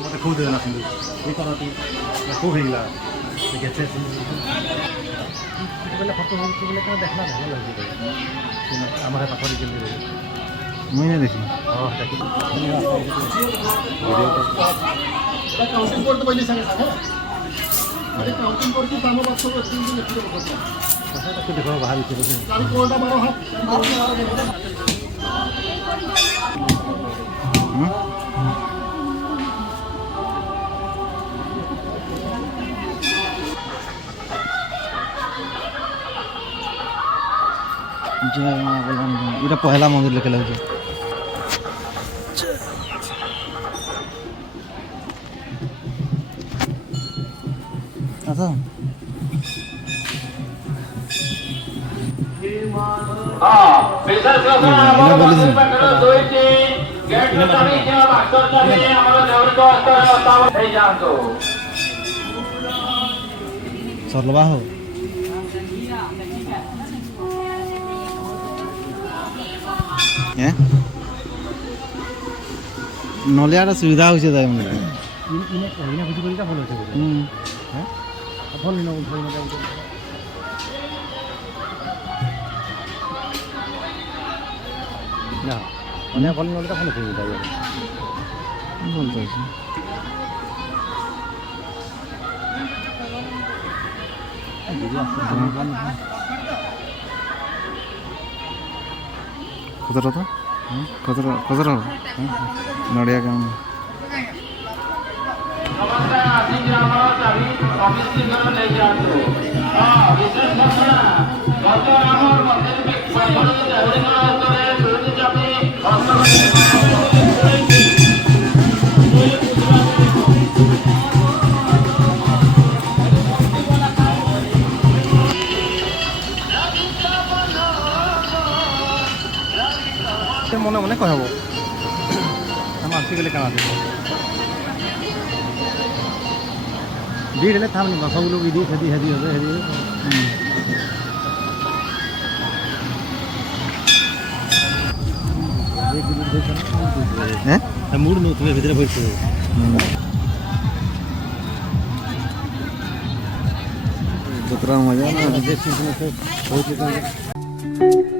मत खूब देना सुंदर ये करो तू खूब हिला कैसे बोले फोटो हो कि बोले देखना ভাল লাগে আমার পাখরি के लिए मुई नहीं देखी हां देखी काउंटिंग करते पहिले सांगे सांगे अरे काउंटिंग करते काम बात सब तीन दिन लिखित करता अच्छा तो देखो बाहर के चार कोटा मारो हाथ এটা পহেলা মন্দির লেখা লাগছে আচ্ছা সরলবাহ নলিয়াটা সুবিধা হয়েছে তাই মনে হয় অনেক ভালো নলিটা ভালো সুবিধা বলতে কতটা তো কতটা কতটা নড়িয়া কেমন মনে মনে কহব আমি আসিগলে কেন ভিড় হলে থামনি না, সব লোক এদিকে হেদি হেদি হবে হেদি হ্যাঁ মুড নো তুমি ভিতরে বসে যতটা মজা না দেশি কোনো হয়েছে